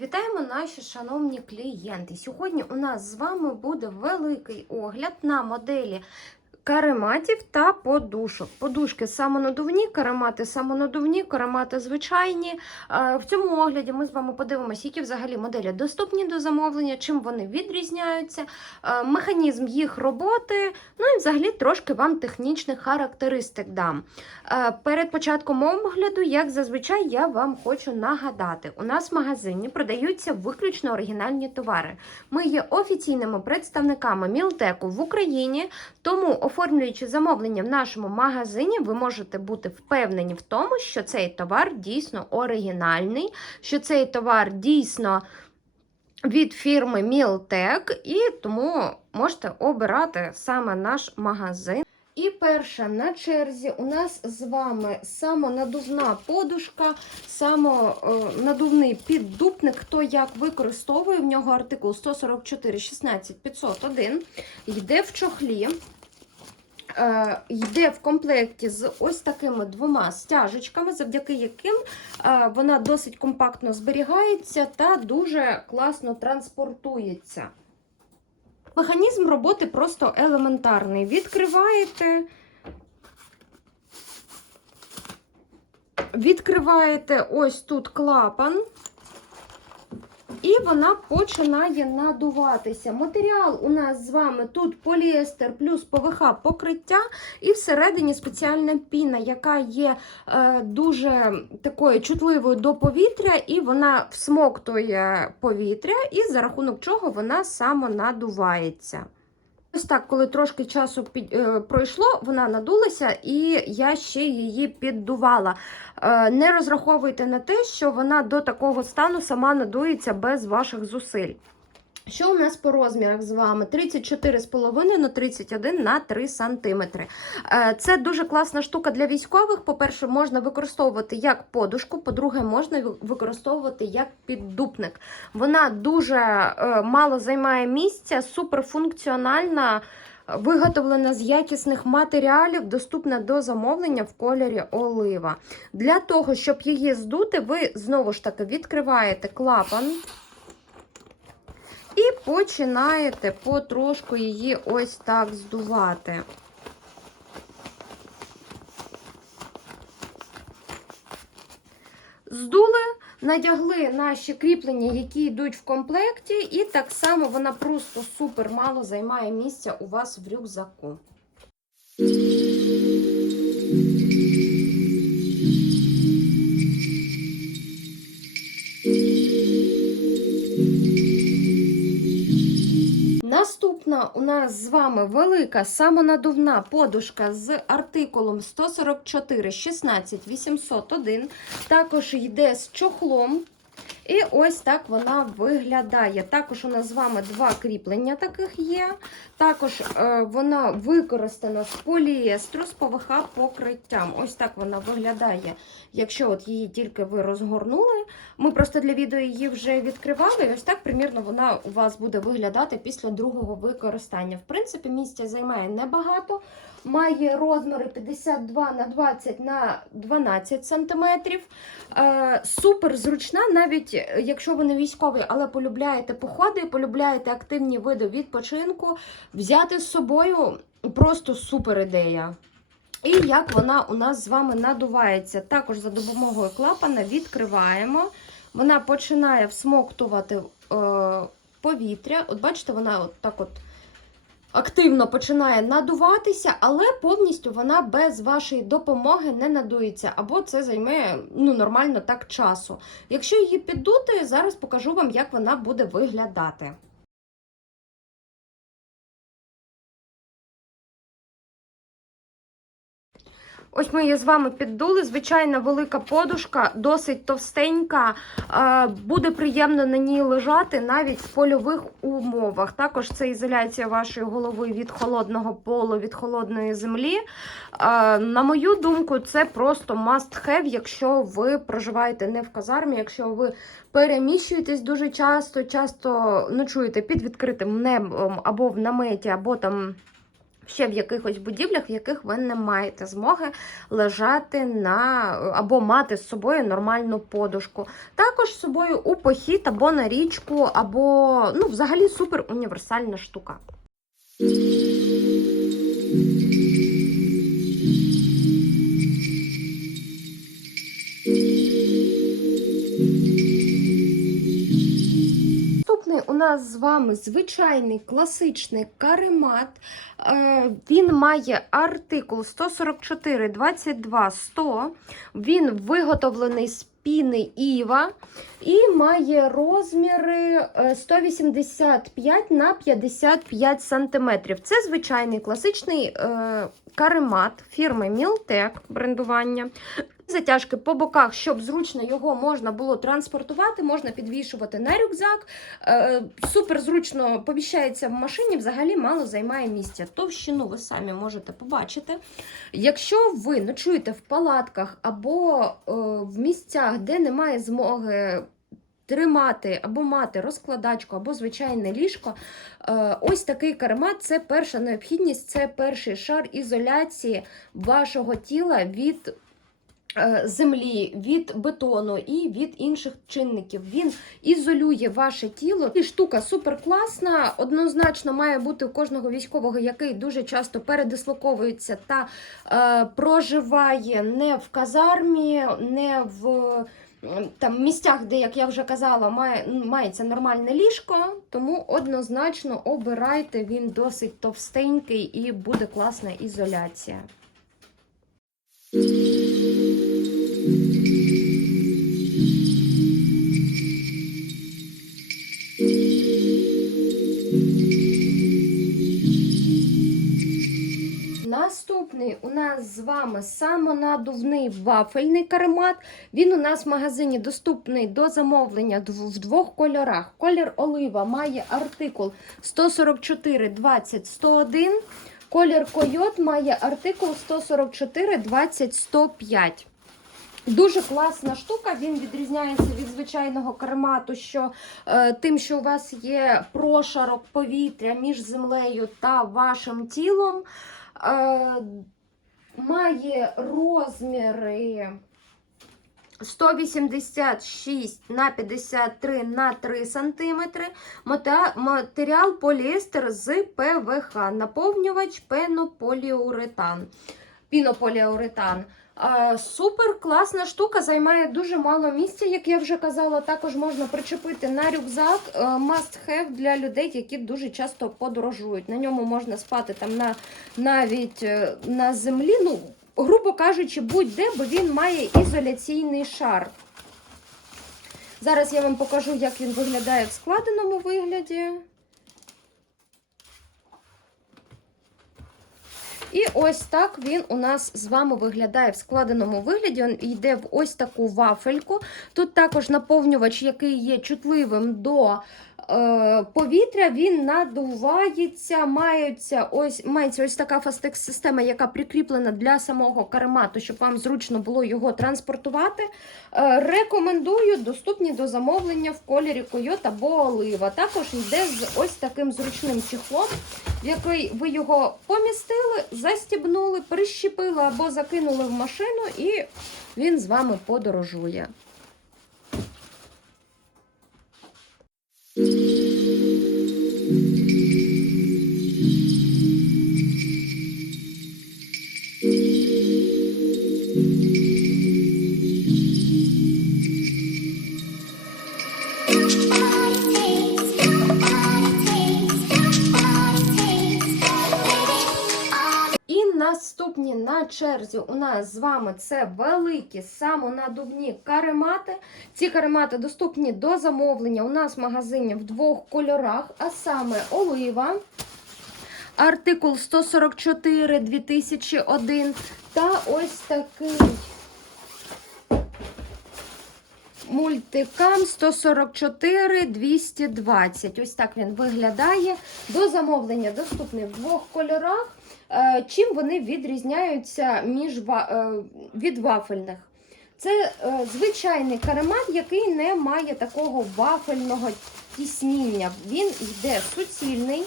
Вітаємо наші шановні клієнти. Сьогодні у нас з вами буде великий огляд на моделі карематів та подушок. Подушки самонадувні, каремати самонадувні, каремати звичайні. Е, В цьому огляді ми з вами подивимося, які взагалі моделі доступні до замовлення, чим вони відрізняються, е, механізм їх роботи, ну і взагалі трошки вам технічних характеристик дам. Е, Перед початком огляду, як зазвичай, я вам хочу нагадати: у нас в магазині продаються виключно оригінальні товари. Ми є офіційними представниками Мілтеку в Україні, тому, оформлюючи замовлення в нашому магазині, ви можете бути впевнені в тому, що цей товар дійсно оригінальний, що цей товар дійсно. Від фірми Мілтек, і тому можете обирати саме наш магазин. І перша на черзі у нас з вами самонадувна подушка, самонадувний піддупник. Хто як використовує, в нього артикул 144 16 501, йде в чохлі. Е, Йде в комплекті з ось такими двома стяжечками, завдяки яким е, вона досить компактно зберігається та дуже класно транспортується. Механізм роботи просто елементарний. Відкриваєте, відкриваєте ось тут клапан, і вона починає надуватися. Матеріал у нас з вами тут поліестер плюс ПВХ покриття, і всередині спеціальна піна, яка є е, дуже такою чутливою до повітря, і вона всмоктує повітря, і за рахунок чого вона самонадувається. Ось так, коли трошки часу під, е, пройшло, вона надулася, і я ще її піддувала. Е, не розраховуйте на те, що вона до такого стану сама надується без ваших зусиль. Що у нас по розмірах з вами? 34,5 на 31 на 3 см. Це дуже класна штука для військових. По-перше, можна використовувати як подушку, по-друге, можна використовувати як піддупник. Вона дуже е, мало займає місця, суперфункціональна. Виготовлена з якісних матеріалів, доступна до замовлення в кольорі олива. Для того, щоб її здути, ви знову ж таки відкриваєте клапан. І починаєте потрошку її ось так здувати. Здули, надягли наші кріплення, які йдуть в комплекті, і так само вона просто супер мало займає місця у вас в рюкзаку. Наступна у нас з вами велика самонадувна подушка з артикулом 144 16 801. Також йде з чохлом. І ось так вона виглядає. Також у нас з вами два кріплення таких є. Також е, вона використана з поліестру, з ПВХ покриттям. Ось так вона виглядає, якщо от її тільки ви розгорнули. Ми просто для відео її вже відкривали. І ось так, примірно, вона у вас буде виглядати після другого використання. В принципі, місця займає небагато. Має розміри 52 на 20 на 12 см. Е, супер зручна, навіть якщо ви не військовий, але полюбляєте походи, полюбляєте активні види відпочинку, взяти з собою просто супер ідея. І як вона у нас з вами надувається. Також за допомогою клапана відкриваємо. Вона починає всмоктувати е, повітря. От бачите, вона от так от активно починає надуватися, але повністю вона без вашої допомоги не надується. Або це займе ну, нормально так часу. Якщо її піддути, зараз покажу вам, як вона буде виглядати. Ось ми її з вами піддули. Звичайна велика подушка, досить товстенька. Е, Буде приємно на ній лежати навіть в польових умовах. Також це ізоляція вашої голови від холодного полу, від холодної землі. Е, На мою думку, це просто must have, якщо ви проживаєте не в казармі, якщо ви переміщуєтесь дуже часто, часто ночуєте під відкритим небом або в наметі, або там ще в якихось будівлях, в яких ви не маєте змоги лежати на або мати з собою нормальну подушку. Також з собою у похід або на річку, або ну, взагалі супер універсальна штука. Наступний у нас з вами звичайний класичний каремат. Е, Він має артикул 144 22 100. Він виготовлений з піни Іва і має розміри е, 185 на 55 сантиметрів. Це звичайний класичний е, каремат фірми Мілтек брендування. Затяжки по боках, щоб зручно його можна було транспортувати, можна підвішувати на рюкзак. Е, супер зручно поміщається в машині, взагалі мало займає місця. Товщину ви самі можете побачити. Якщо ви ночуєте в палатках або е, в місцях, де немає змоги. Тримати або мати розкладачку, або звичайне ліжко. Е, Ось такий каремат це перша необхідність, це перший шар ізоляції вашого тіла від землі, від бетону і від інших чинників. Він ізолює ваше тіло. І штука супер класна. Однозначно має бути у кожного військового, який дуже часто передислоковується та е, проживає не в казармі, не в. Там місцях, де, як я вже казала, має, мається нормальне ліжко, тому однозначно обирайте, він досить товстенький і буде класна ізоляція. Наступний у нас з вами самонадувний вафельний каремат. Він у нас в магазині доступний до замовлення в двох кольорах. Колір олива має артикул 144 20 101. Колір койот має артикул 144 20 105. Дуже класна штука, він відрізняється від звичайного каремату, що е, тим, що у вас є прошарок повітря між землею та вашим тілом. Е, має розміри 186 на 53 на 3 см. Матеріал поліестер з ПВХ. Наповнювач пенополіуретан. Пінополіуретан. Супер класна штука, займає дуже мало місця, як я вже казала. Також можна причепити на рюкзак. Е, Must have для людей, які дуже часто подорожують. На ньому можна спати там на, навіть е, на землі. Ну, грубо кажучи, будь-де, бо він має ізоляційний шар. Зараз я вам покажу, як він виглядає в складеному вигляді. І ось так він у нас з вами виглядає в складеному вигляді. Він йде в ось таку вафельку. Тут також наповнювач, який є чутливим до повітря, він надувається. Мається ось, мається ось така фастекс-система, яка прикріплена для самого каремату, щоб вам зручно було його транспортувати. Е, рекомендую доступні до замовлення в кольорі койот або олива. Також йде з ось таким зручним чехлом в який ви його помістили, застібнули, прищепили або закинули в машину, і він з вами подорожує. І черзі у нас з вами це великі самонадувні каремати. Ці каремати доступні до замовлення у нас в магазині в двох кольорах, а саме олива, артикул 144 2001 та ось такий. Мультикам 144 220. Ось так він виглядає. До замовлення доступний в двох кольорах. Е, Чим вони відрізняються між, е, від вафельних? Це е, звичайний карамат, який не має такого вафельного тісніння. Він йде суцільний.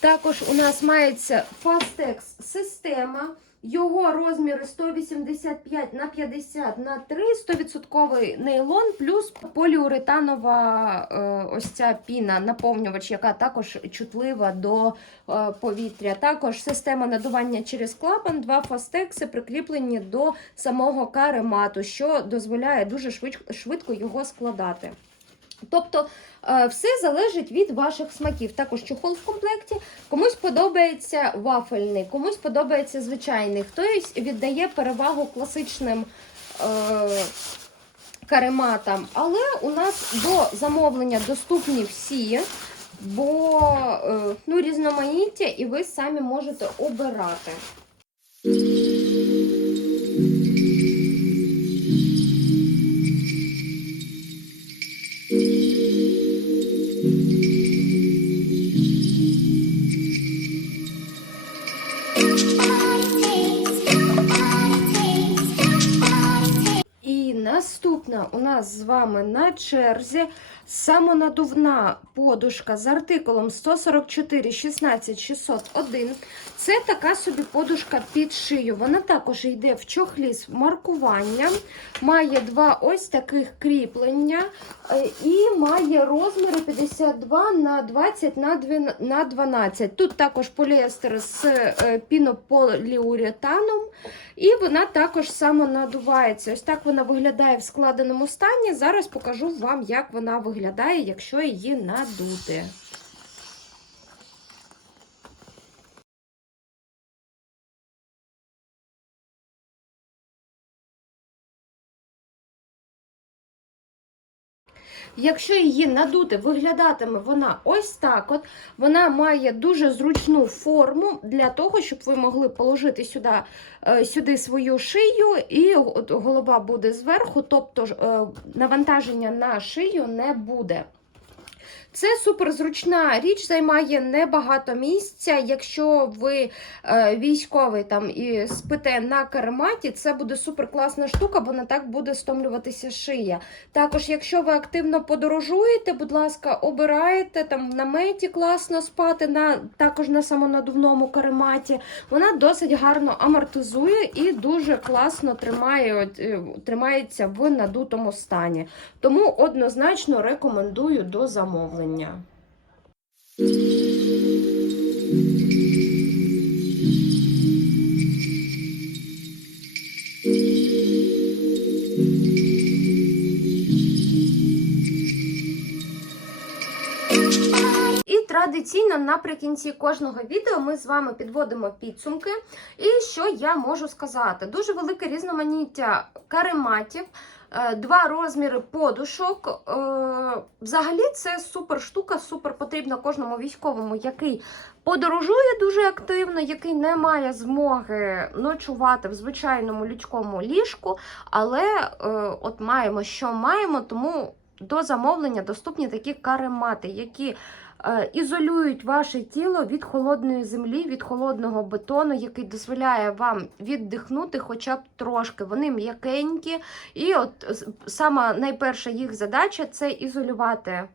Також у нас мається фастекс система. Його розміри 185 на 50 на 3, 100% нейлон, плюс поліуретанова е, ось ця піна, наповнювач, яка також чутлива до е, повітря. Також система надування через клапан, два фастекси прикріплені до самого каремату, що дозволяє дуже швидко, швидко його складати. Тобто е, все залежить від ваших смаків. Також чохол в комплекті. Комусь подобається вафельний, комусь подобається звичайний. Хтось віддає перевагу класичним е, карематам. Але у нас до замовлення доступні всі, бо е, ну, різноманіття, і ви самі можете обирати. Наступна у нас з вами на черзі самонадувна подушка з артикулом 144 16 601. Це така собі подушка під шию. Вона також йде в чохлі з маркуванням, має два ось таких кріплення е, і має розміри 52 на 20 на 12. Тут також поліестер з е, пінополіуретаном. І вона також самонадувається. Ось так вона виглядає в складеному стані. Зараз покажу вам, як вона виглядає, якщо її надути. Якщо її надути, виглядатиме вона ось так. От вона має дуже зручну форму для того, щоб ви могли положити сюди, е, сюди свою шию, і голова буде зверху, тобто е, навантаження на шию не буде. Це суперзручна річ, займає небагато місця. Якщо ви е, військовий там і спите на карематі, це буде суперкласна штука, бо не так буде стомлюватися шия. Також, якщо ви активно подорожуєте, будь ласка, обирайте там в наметі класно спати, на, також на самонадувному карематі. Вона досить гарно амортизує і дуже класно тримає, е, тримається в надутому стані. Тому однозначно рекомендую до замовлення. І традиційно наприкінці кожного відео ми з вами підводимо підсумки. І що я можу сказати? Дуже велике різноманіття карематів, два розміри подушок. Е, Взагалі, це супер штука, супер потрібна кожному військовому, який подорожує дуже активно, який не має змоги ночувати в звичайному людському ліжку, але е, от маємо, що маємо, тому до замовлення доступні такі каремати, які е, ізолюють ваше тіло від холодної землі, від холодного бетону, який дозволяє вам віддихнути хоча б трошки. Вони м'якенькі, і от сама найперша їх задача це ізолювати.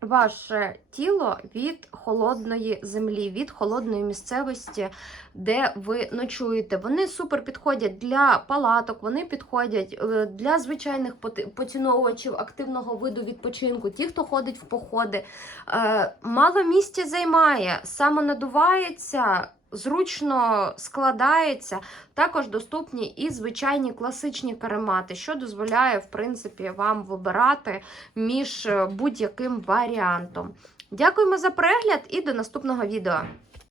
Ваше тіло від холодної землі, від холодної місцевості, де ви ночуєте. Вони супер підходять для палаток, вони підходять е, для звичайних поціновувачів активного виду відпочинку, ті, хто ходить в походи. Е, Мало місця займає, самонадувається, зручно складається. Також доступні і звичайні класичні каремати, що дозволяє, в принципі, вам вибирати між е, будь-яким варіантом. Дякуємо за перегляд і до наступного відео.